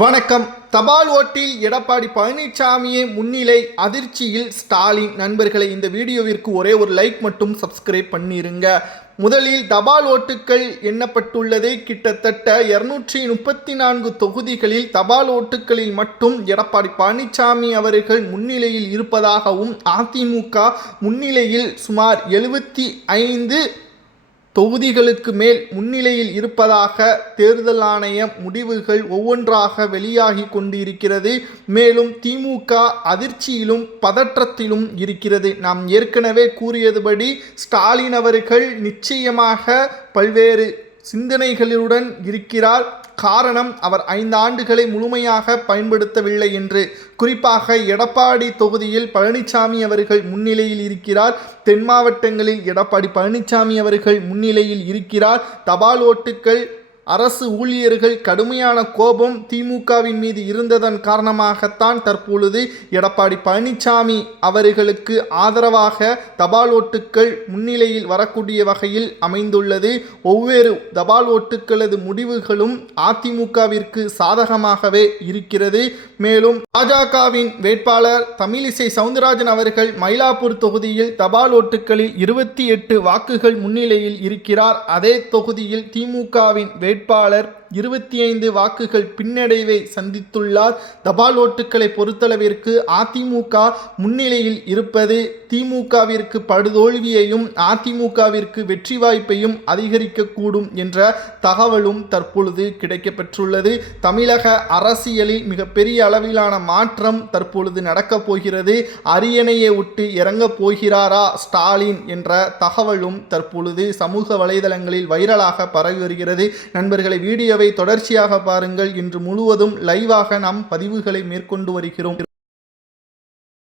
வணக்கம். தபால் ஓட்டில் எடப்பாடி பழனிசாமியே முன்னிலை, அதிர்ச்சியில் ஸ்டாலின். நண்பர்களை, இந்த வீடியோவிற்கு ஒரே ஒரு லைக் மட்டும் சப்ஸ்கிரைப் பண்ணிருங்க. முதலில் தபால் ஓட்டுகள் எண்ணப்பட்டுள்ளது. கிட்டத்தட்ட 234 தொகுதிகளில் தபால் ஓட்டுகளில் மட்டும் எடப்பாடி பழனிசாமி அவர்கள் முன்னிலையில் இருப்பதாகவும், அதிமுக முன்னிலையில் சுமார் 75 தொகுதிகளுக்கு மேல் முன்னிலையில் இருப்பதாக தேர்தல் ஆணைய முடிவுகள் ஒவ்வொன்றாக வெளியாகி கொண்டிருக்கிறது. மேலும் திமுக அதிர்ச்சியிலும் பதற்றத்திலும் இருக்கிறது. நாம் ஏற்கனவே கூறியதுபடி ஸ்டாலின் அவர்கள் நிச்சயமாக பல்வேறு சிந்தனைகளுடன் இருக்கிறார். காரணம், அவர் 5 ஆண்டுகளை முழுமையாக பயன்படுத்தவில்லை என்று. குறிப்பாக எடப்பாடி தொகுதியில் பழனிசாமி அவர்கள் முன்னிலையில் இருக்கிறார். தென் மாவட்டங்களில் எடப்பாடி பழனிசாமி அவர்கள் முன்னிலையில் இருக்கிறார். தபால் ஓட்டுகள், அரசு ஊழியர்கள் கடுமையான கோபம் திமுகவின் மீது இருந்ததன் காரணமாகத்தான் தற்பொழுது எடப்பாடி பழனிசாமி அவர்களுக்கு ஆதரவாக தபால் ஓட்டுகள் முன்னிலையில் வரக்கூடிய வகையில் அமைந்துள்ளது. ஒவ்வொரு தபால் ஓட்டுகளது முடிவுகளும் அதிமுகவிற்கு சாதகமாகவே இருக்கிறது. மேலும் பாஜகவின் வேட்பாளர் தமிழிசை சவுந்தரராஜன் அவர்கள் மயிலாப்பூர் தொகுதியில் தபால் ஓட்டுகளில் 28 வாக்குகள் முன்னிலையில் இருக்கிறார். அதே தொகுதியில் திமுகவின் வேட்பாளர் 25 வாக்குகள் பின்னடைவை சந்தித்துள்ளார். தபால் ஓட்டுகளை பொறுத்தளவிற்கு அதிமுக முன்னிலையில் இருப்பது திமுகவிற்கு படுதோல்வியையும் அதிமுகவிற்கு வெற்றி வாய்ப்பையும் அதிகரிக்கக்கூடும் என்ற தகவலும் தற்பொழுது கிடைக்கப்பெற்றுள்ளது. தமிழக அரசியலில் மிகப்பெரிய அளவிலான மாற்றம் தற்பொழுது நடக்கப் போகிறது. அரியணையை விட்டு இறங்கப் போகிறாரா ஸ்டாலின் என்ற தகவலும் தற்பொழுது சமூக வலைதளங்களில் வைரலாக பரவி வருகிறது. நண்பர்களை, வீடியோவை தொடர்ச்சியாக பாருங்கள். இன்று முழுவதும் லைவாக நாம் பதிவுகளை மேற்கொண்டு வருகிறோம்.